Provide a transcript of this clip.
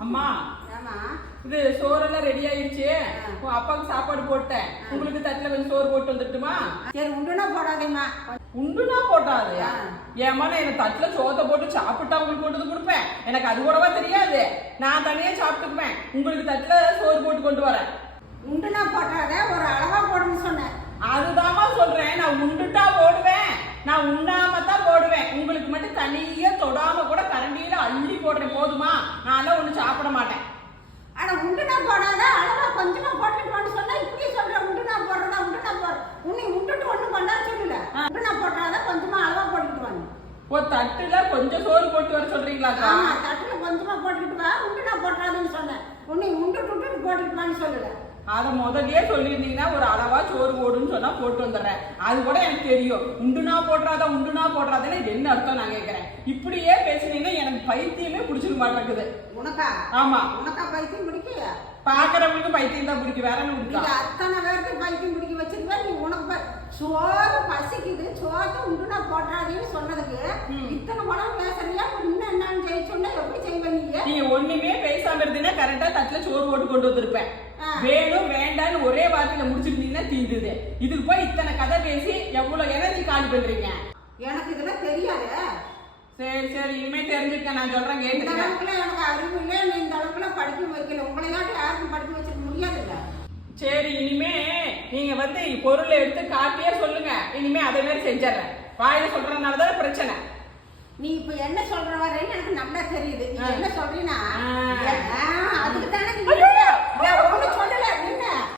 அம்மா இது சோறெல்லாம் ரெடி ஆயிடுச்சு உன் அப்பாவுக்கு சாப்பாடு போட்டேன். உங்களுக்கு தட்டுல கொஞ்சம் சோறு போட்டு வந்துட்டுமா சரி உண்டுனா போடாதேம்மா. உண்டுனா போட்டாது? ஆ. ஏமா நான் எனக்கு தட்டுல சோத்தை போட்டு சாப்பிட்டா உங்களுக்கு வந்து கொடுப்பேன். எனக்கு அது கூடவா தெரியாது. நான் தனியா சாப்பிட்டுக்குவேன். உங்களுக்கு தட்டுல சோறு போட்டு கொண்டு வரேன். உண்டுனா போட்டாத ஒரு அளவா போடுன்னு சொன்னேன். அதுதாம்மா சொல்றேன். நான் உண்டுட்டா போடுவேன். நான் உண்ணாம தான் போடுவேன். உங்களுக்கு மட்டும் தனியா போடுறேன் போதுமா? நான் ஒண்ணு சாப்பிட மாட்டேன். ஆனா உண்டுனா போடாத. அளவா கொஞ்சமா போட்டுட்டு சொன்னா இப்படியே சொல்ற. உண்டுனா போடுறதா உண்டுனா போடுற உன்னை உண்டுட்டு ஒண்ணும் பண்ணா சொல்லல. உண்டுனா போட்டாத கொஞ்சமா அளவா போட்டுட்டு வாங்க. ஒரு தட்டுல கொஞ்சம் சோறு போட்டு வர சொல்றீங்களாக்கா? ஆமா தட்டுல கொஞ்சமா போட்டுட்டு வா. உண்டுனா போட்டாதுன்னு சொன்னேன் உன்னை உண்டுட்டு விட்டுட்டு போட்டுட்டு வான்னு சொல்லல. அதை முதல்லயே சொல்லியிருந்தீங்கன்னா ஒரு அளவா சோறு போடுன்னு சொன்னா போட்டு வந்துடுறேன். அது கூட எனக்கு தெரியும். உண்டுனா போடுறாதா உண்டுனா போடுறாதுன்னு என்ன அர்த்தம் நான் கேட்கறேன். இப்படியே பேசுனீங்கன்னா எனக்கு பைத்தியமே பிடிச்சிருக்க மாட்டேங்குது உனக்கா? ஆமா. உனக்கா பைத்தியம் பிடிக்கல பாக்குறவங்களுக்கு பைத்தியம் தான் பிடிக்கும். வேற என்ன நீங்க பிடிக்கா அத்தனை பேருக்கு பைத்தியம் பிடிக்க வச்சிருக்க நீ உனக்கு சோறு பசிக்குது. சோத்தை உண்டுனா போட்டாதேன்னு சொன்னதுக்கு. இத்தனை பணம் பேசுறியா? இன்னும் என்னன்னு செய்ய சொன்னா எப்படி செய்வ நீங்க? நீங்க ஒண்ணுமே பேசாம இருந்தீங்கன்னா கரெக்டா தட்டுல சோறு போட்டு கொண்டு வந்திருப்பேன். வேணும் வேண்டான்னு ஒரே வார்த்தையில முடிச்சிருந்தீங்கன்னா தீந்துது. இதுக்கு போய் இத்தனை கதை பேசி எவ்வளவு எனர்ஜி காலி பண்றீங்க? எனக்கு இதெல்லாம் தெரியாது. சரி சரி இனிமே தெரிஞ்சுக்க நான் சொல்றேன் இந்த கேட்டுக்க. அளவுக்குல எனக்கு அறிவு இல்லை நீ இந்த அளவுக்குல படிக்க வைக்கல. உங்களையாட்டு யாருக்கும் படிக்க வச்சிருக்க முடியாதுல்ல. சரி இனிமே நீங்க வந்து பொருளை எடுத்து காட்டியே சொல்லுங்க. இனிமே அதே மாதிரி செஞ்சிடறேன். வாயில சொல்றதுனால தான் பிரச்சனை. நீ இப்ப என்ன சொல்ற வரேன்னு எனக்கு நல்லா தெரியுது. நீ. என்ன சொல்றீன்னா